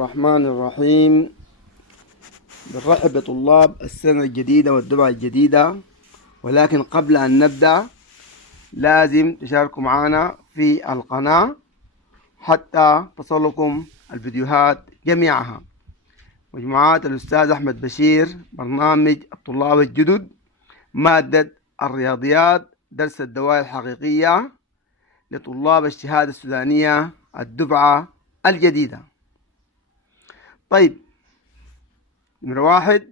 الرحمن الرحيم. بنرحب بطلاب السنة الجديدة والدفعة الجديدة، ولكن قبل أن نبدأ لازم تشاركوا معنا في القناة حتى تصلكم الفيديوهات جميعها. مجموعات الأستاذ أحمد بشير، برنامج الطلاب الجدد، مادة الرياضيات، درس الدوائر الحقيقية لطلاب الشهادة السودانية الدفعة الجديدة. طيب، نمرة 1،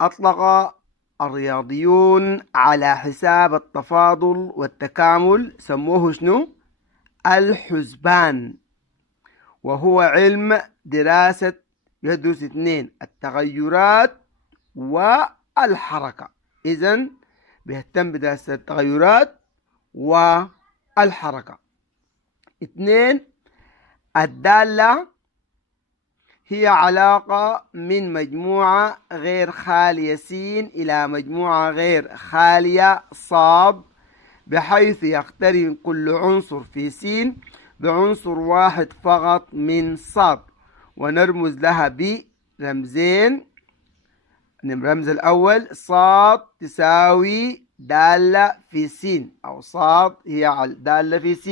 أطلق الرياضيون على حساب التفاضل والتكامل سموه شنو؟ الحسبان، وهو علم دراسة يدرس 2 التغيرات والحركة. إذن بيهتم بدراسة التغيرات والحركة. 2، الدالة هي علاقة من مجموعة غير خالية س إلى مجموعة غير خالية ص، بحيث يقترن كل عنصر في س بعنصر واحد فقط من ص، ونرمز لها برمزين. الرمز الأول ص تساوي دالة في س، أو ص هي دالة في س،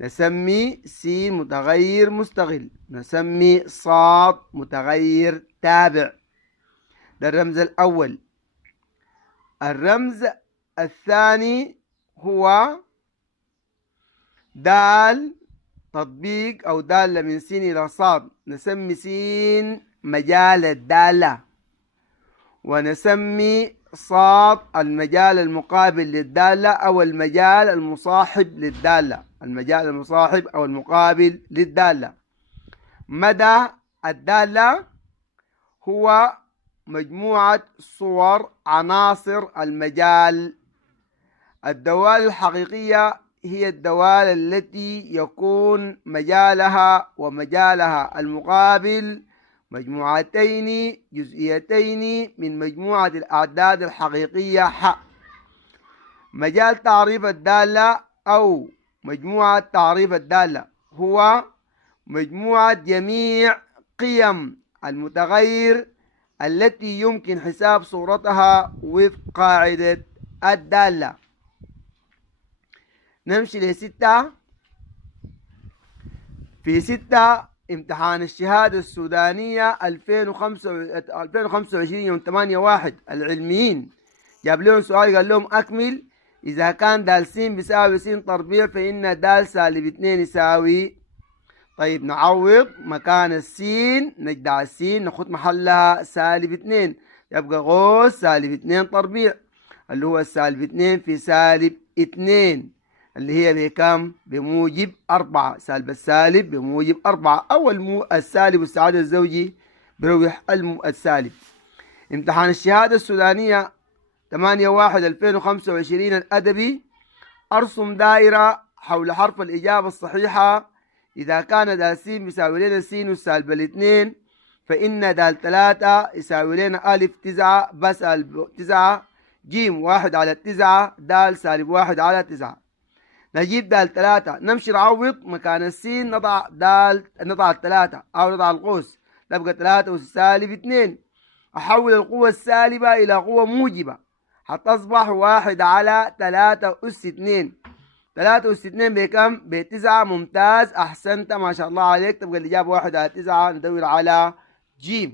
نسمي س متغير مستقل، نسمي ص متغير تابع. ده الرمز الأول. الرمز الثاني هو دال تطبيق أو دالة من س إلى ص، نسمي س مجال الدالة، ونسمي صاد المجال المقابل للدالة أو المجال المصاحب للدالة، المجال المصاحب أو المقابل للدالة. مدى الدالة هو مجموعة صور عناصر المجال. الدوال الحقيقية هي الدوال التي يكون مجالها ومجالها المقابل مجموعتين جزئيتين من مجموعة الأعداد الحقيقية ح. مجال تعريف الدالة أو مجموعة تعريف الدالة هو مجموعة جميع قيم المتغير التي يمكن حساب صورتها وفق قاعدة الدالة. نمشي ل6. في 6 امتحان الشهادة السودانية 2025 يوم 8/1 العلميين جاب لهم سؤال قال لهم أكمل. إذا كان د س بيساوي س تربيع فإن د -2 يساوي. طيب، نعوض مكان السين، نجدع السين ناخد محلها -2، يبقى غوص -2 تربيع اللي هو -2 في -2 اللي هي بكم؟ بموجب 4. سالب السالب بموجب 4، أو السالب والسعادة الزوجي بروح السالب. امتحان الشهادة السودانية 8/1/2025 الأدبي، أرسم دائرة حول حرف الإجابة الصحيحة. إذا كان د س يساوي لنا س والسالب 2 فإن د 3 يساوي لنا أ 9 بسالب 9 ج 1 على 9 د -1 على 9. نجيب د 3، نمشي نعوض مكان السين، نضع نضع 3 أو نضع القوس، تبقى 3 والسالب 2. أحول القوة السالبة إلى قوة موجبة، هتصبح 1 على 3 أس 2. 3 أس 2 بكم؟ ب9. ممتاز، أحسنت، ما شاء الله عليك. تبقى الإجابة 1 على 9. ندور على ج.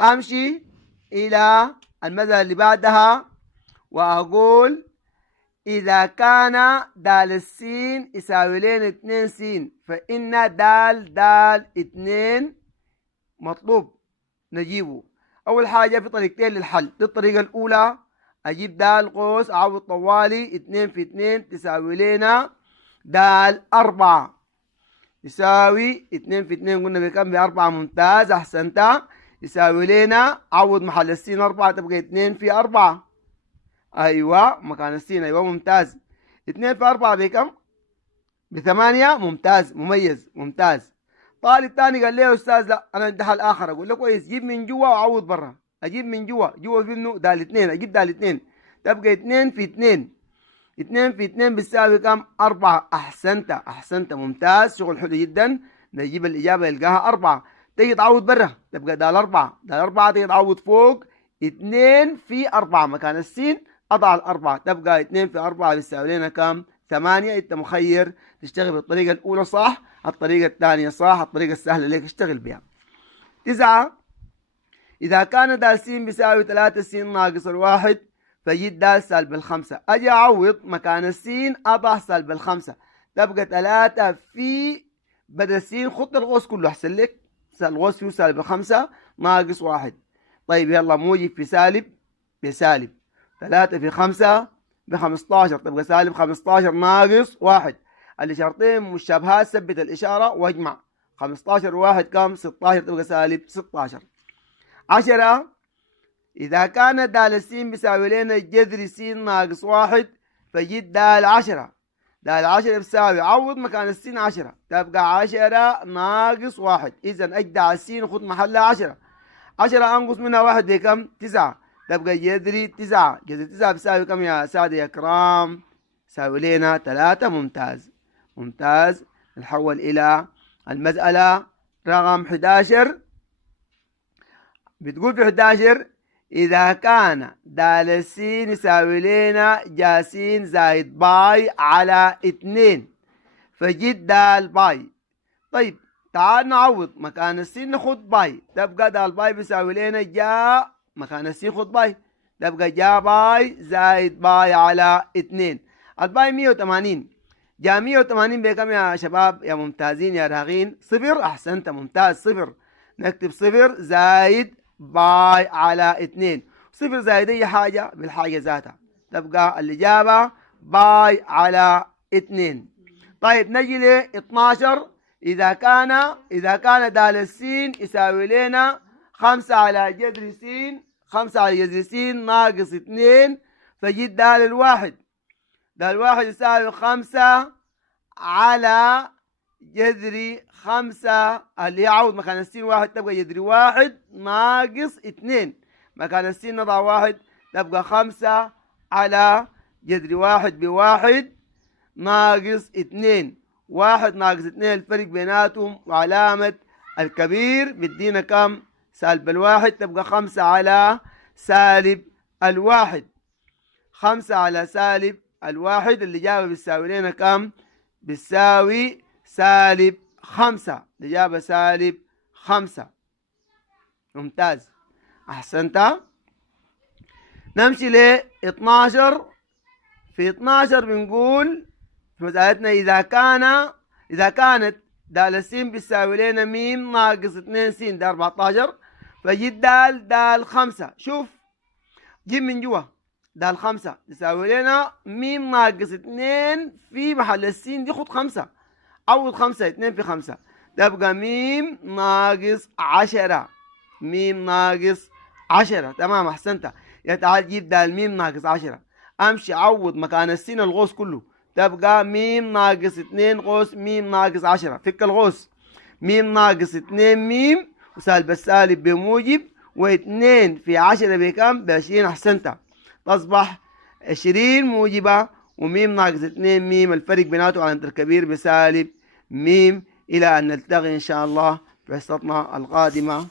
أمشي إلى المسألة اللي بعدها وأقول إذا كان د س يساوي لنا 2 س فإن د 2 مطلوب نجيبه. أول حاجة في طريقتين للحل. دي الطريقة الأولى، أجيب د قوس أعوض طوالي 2 في 2 تساوي لنا د 4 يساوي 2 في 2 قلنا بكم؟ ب4. ممتاز، أحسنت. يساوي لنا عوض محل السين 4 تبقى 2 في 4. أيوة، مكان السين. أيوة، ممتاز. 2 في 4 بكم؟ ب8. ممتاز، مميز، ممتاز. طالب تاني قال لي يا أستاذ لا أنا عندي حل آخر. أقول له كويس، جيب من جوا وعوض برا. أجيب من جوا في منه د 2، أجيب د 2 تبقى 2 في 2. 2 في 2 بتساوي كم؟ 4. أحسنت، أحسنت، ممتاز، شغل حلو جدا. نجيب الإجابة يلقاها 4. تيجي تعوض برا تبقى دال 4. دال 4 تيجي تعوض فوق 2 في 4 مكان السين أضع 4 تبقى 2 في 4 بيساوي لنا كم؟ 8. أنت مخير تشتغل بالطريقة الأولى صح، الطريقة الثانية صح، الطريقة السهلة لك اشتغل بها. 9 إذا كان د س بيساوي 3 س ناقص 1 فجد د سالب 5. أجي أعوض مكان السين أضع سالب 5 تبقى 3 في بدل س خط الغوص كله أحسن لك الغوص فيه سالب 5 ناقص 1. طيب يلا موجب في سالب بسالب 3 في 5 ب 15 تبقى سالب 15 ناقص 1. الإشارتين مشابهات ثبت الإشارة واجمع 15 1 كم؟ 16 تبقى سالب 16. 10 إذا كانت د س بيساوي لنا جذر س ناقص 1 فجد د 10. د 10 بيساوي عوض مكان السين 10 تبقى 10 ناقص 1. إذا أجدع السين خد محلها 10. 10 أنقص منها 1 بكم؟ 9 تبقى جذري 9. جذر 9 بيساوي كم يا سادة يا كرام؟ يساوي لنا 3. ممتاز ممتاز. نحول إلى المسألة رقم 11. بتقول في 11 إذا كان د س يساوي لنا ج س زائد باي على 2 فجد د باي. طيب تعال نعوض مكان السين ناخد باي تبقى د باي بيساوي لنا جا مكان السين خد باي تبقى جا باي زائد باي على 2. الباي 180 جا 180 بكم يا شباب يا ممتازين يا راغين؟ 0. أحسنت ممتاز 0. نكتب 0 زائد باي على 2. 0 زائد أي حاجة بالحاجة ذاتها تبقى الإجابة باي على 2. طيب نجي ل 12 إذا كان د س يساوي لنا 5 على جذر س 5 على جذر س ناقص 2 فجد د الواحد. د الواحد يساوي 5 على جذر 5 اللي يعوض مكان السين 1 تبقى جذر 1 ناقص 2 مكان السين نضع 1 تبقى 5 على جذر 1 ب1 ناقص 2. 1 ناقص 2 الفرق بيناتهم وعلامة الكبير بدينا كم؟ سالب 1 تبقى 5 على سالب 1. 5 على سالب 1 الإجابة بتساوي لنا كم؟ بتساوي سالب 5. الإجابة سالب 5. ممتاز أحسنت. نمشي ل 12. في 12 بنقول في مسألتنا إذا كانت د س بتساوي لنا م ناقص 2 س ده 14 فجد د 5. شوف جيب من جوا د 5 تساوي لنا م ناقص 2 في محل السين دي خد 5 عوض 5 2 في 5 تبقى م ناقص 10. م ناقص 10 تمام أحسنت. يا تعال جيب د م ناقص 10 أمشي عوض مكان السين الغوص كله تبقى م ناقص 2 قوس م ناقص 10 فك الغوص م ناقص 2 م وسالب السالب بموجب و2 في 10 بكم؟ ب20. أحسنت. تصبح 20 موجبة وم ناقص 2 م الفرق بيناته علامة الكبير بسالب م. إلى أن نلتقي إن شاء الله في حصتنا القادمة.